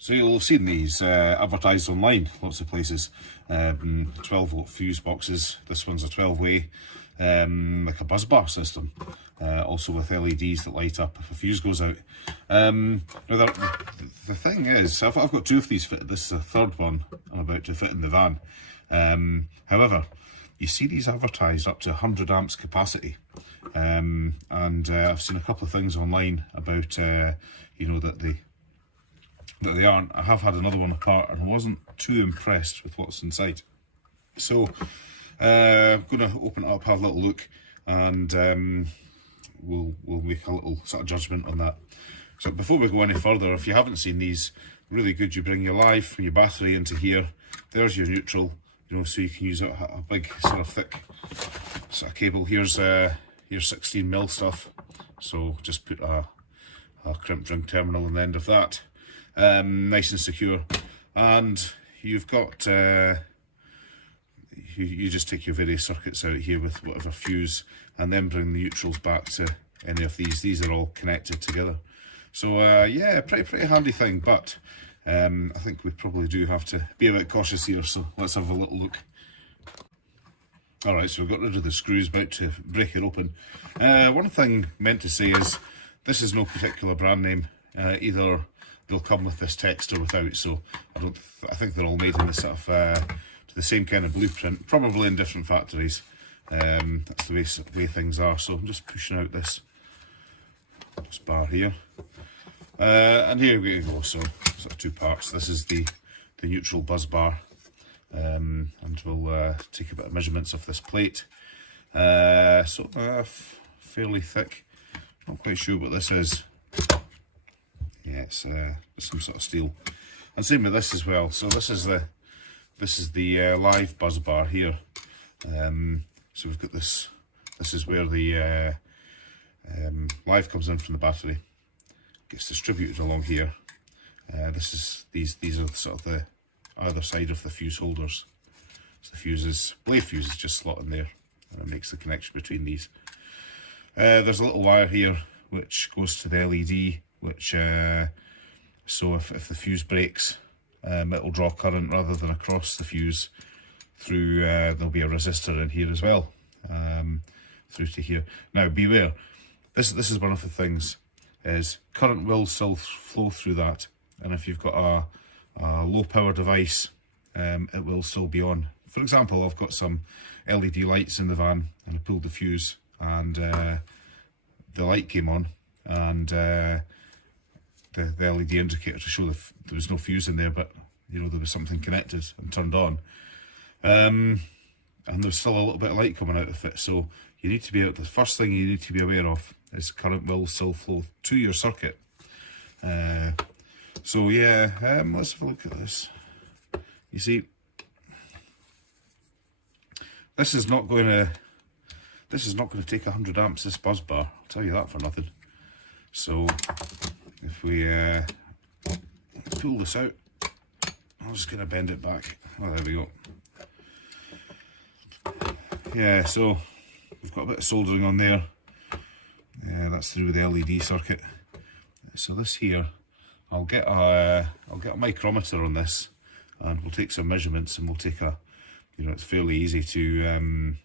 So you'll have seen these advertised online, lots of places. 12-volt fuse boxes. This one's a 12-way, like a buzz bar system. Also with LEDs that light up if a fuse goes out. Now the thing is, I've got two of these fitted. This is the third one I'm about to fit in the van. However, you see these advertised up to 100 amps capacity. I've seen a couple of things online about, you know, that they aren't. I have had another one apart and I wasn't too impressed with what's inside. So I'm going to open it up, have a little look, and we'll make a little sort of judgment on that. So before we go any further, if you haven't seen these, really good, you bring your live, your battery into here. There's your neutral, you know, so you can use a big sort of thick sort of cable. Here's your 16mm stuff. So just put a crimped ring terminal on the end of that. Nice and secure, and you've got you just take your various circuits out here with whatever fuse, and then bring the neutrals back to any of these. These are all connected together. So yeah, pretty handy thing, but I think we probably do have to be a bit cautious here, so let's have a little look. Alright, so we've got rid of the screws, about to break it open. One thing meant to say is, this is no particular brand name. Either they'll come with this text or without, so I think they're all made in the sort of to the same kind of blueprint, probably in different factories. That's the way things are. So I'm just pushing out this bar here, and here we go. So sort of two parts. This is the neutral buzz bar, and we'll take a bit of measurements of this plate. Fairly thick. Not quite sure what this is. Yeah, it's some sort of steel, and same with this as well. So this is the live buzz bar here. So we've got this. This is where the live comes in from the battery, gets distributed along here. These are sort of the either side of the fuse holders. So the blade fuses just slot in there, and it makes the connection between these. There's a little wire here which goes to the LED. Which, so if the fuse breaks, it'll draw current rather than across the fuse through, there'll be a resistor in here as well, through to here. Now beware, this is one of the things, is current will still flow through that, and if you've got a low power device, it will still be on. For example, I've got some LED lights in the van, and I pulled the fuse, and the light came on, and the LED indicator to show there was no fuse in there, but you know there was something connected and turned on, and there's still a little bit of light coming out of it. So you need to be the first thing you need to be aware of is current will still flow to your circuit. So yeah, let's have a look at this. You see, this is not going to take 100 amps. This buzz bar, I'll tell you that for nothing. So if we pull this out, I'm just going to bend it back. Oh, there we go. Yeah, so we've got a bit of soldering on there. Yeah, that's through the LED circuit. So this here, I'll get a micrometer on this, and we'll take some measurements, and we'll take it's fairly easy to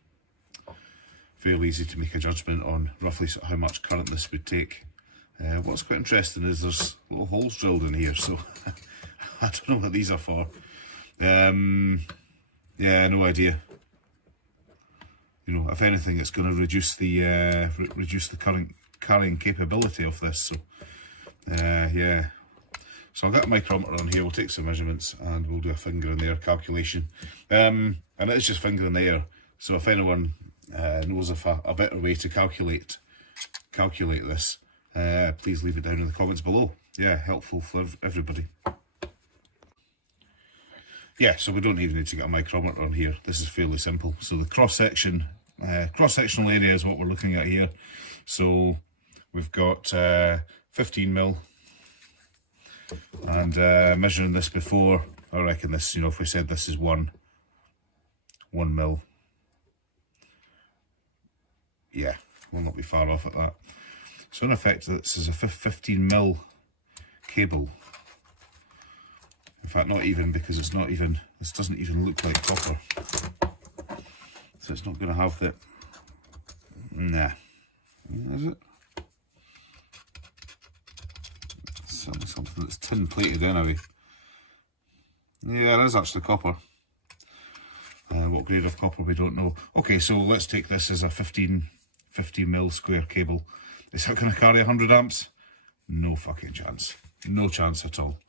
make a judgment on roughly sort of how much current this would take. What's quite interesting is there's little holes drilled in here, so I don't know what these are for. Yeah, no idea. You know, if anything, it's going to reduce the current carrying capability of this. So, yeah. So I've got a micrometer on here. We'll take some measurements and we'll do a finger in the air calculation. And it's just finger in the air. So if anyone knows of a better way to calculate this, please leave it down in the comments below. Yeah, helpful for everybody. Yeah, so we don't even need to get a micrometer on here. This is fairly simple. So the cross-sectional area is what we're looking at here. So we've got 15mm, and measuring this before, I reckon this, if we said this is 1 mil, yeah, we'll not be far off at that. So in effect, this is a 15mm cable. fact, not even, because it's not even, this doesn't even look like copper. So it's not going to have the, nah, is it? It's certainly something that's tin plated anyway. Yeah, it is actually copper. What grade of copper, we don't know. Okay, so let's take this as a 15 mil square cable. Is that going to carry 100 amps? No fucking chance. No chance at all.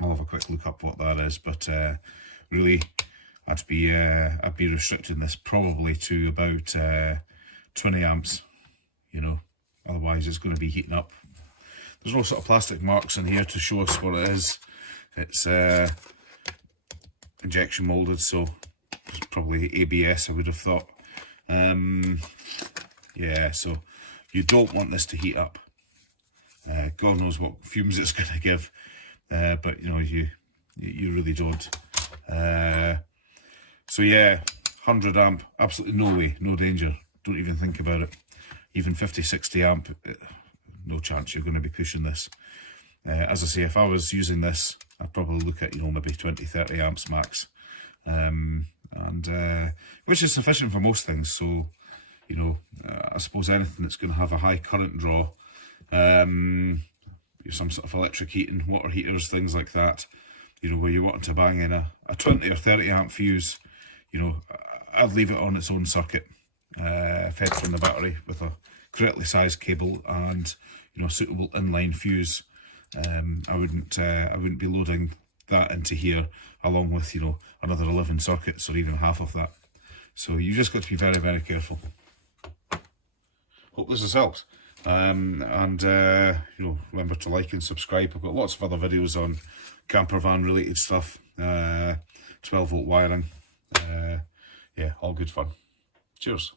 I'll have a quick look up what that is, but really, I'd be restricting this probably to about 20 amps. You know, otherwise it's going to be heating up. There's no sort of plastic marks in here to show us what it is. It's injection molded, so it's probably ABS, I would have thought. Yeah, so you don't want this to heat up. God knows what fumes it's going to give, but you know, you really don't. So yeah, 100 amp, absolutely no way, no danger. Don't even think about it. Even 50, 60 amp, no chance you're going to be pushing this. As I say, if I was using this, I'd probably look at, you know, maybe 20, 30 amps max, which is sufficient for most things. So, you know, I suppose anything that's going to have a high current draw, some sort of electric heating, water heaters, things like that, you know, where you're wanting to bang in a 20 or 30 amp fuse, you know, I'd leave it on its own circuit, fed from the battery with a correctly sized cable and, you know, suitable inline fuse. I wouldn't be loading that into here along with, you know, another 11 circuits or even half of that. So you just got to be very, very careful. Hope this has helped. You know, remember to like and subscribe. I've got lots of other videos on camper van related stuff, 12 volt wiring. Yeah, all good fun. Cheers.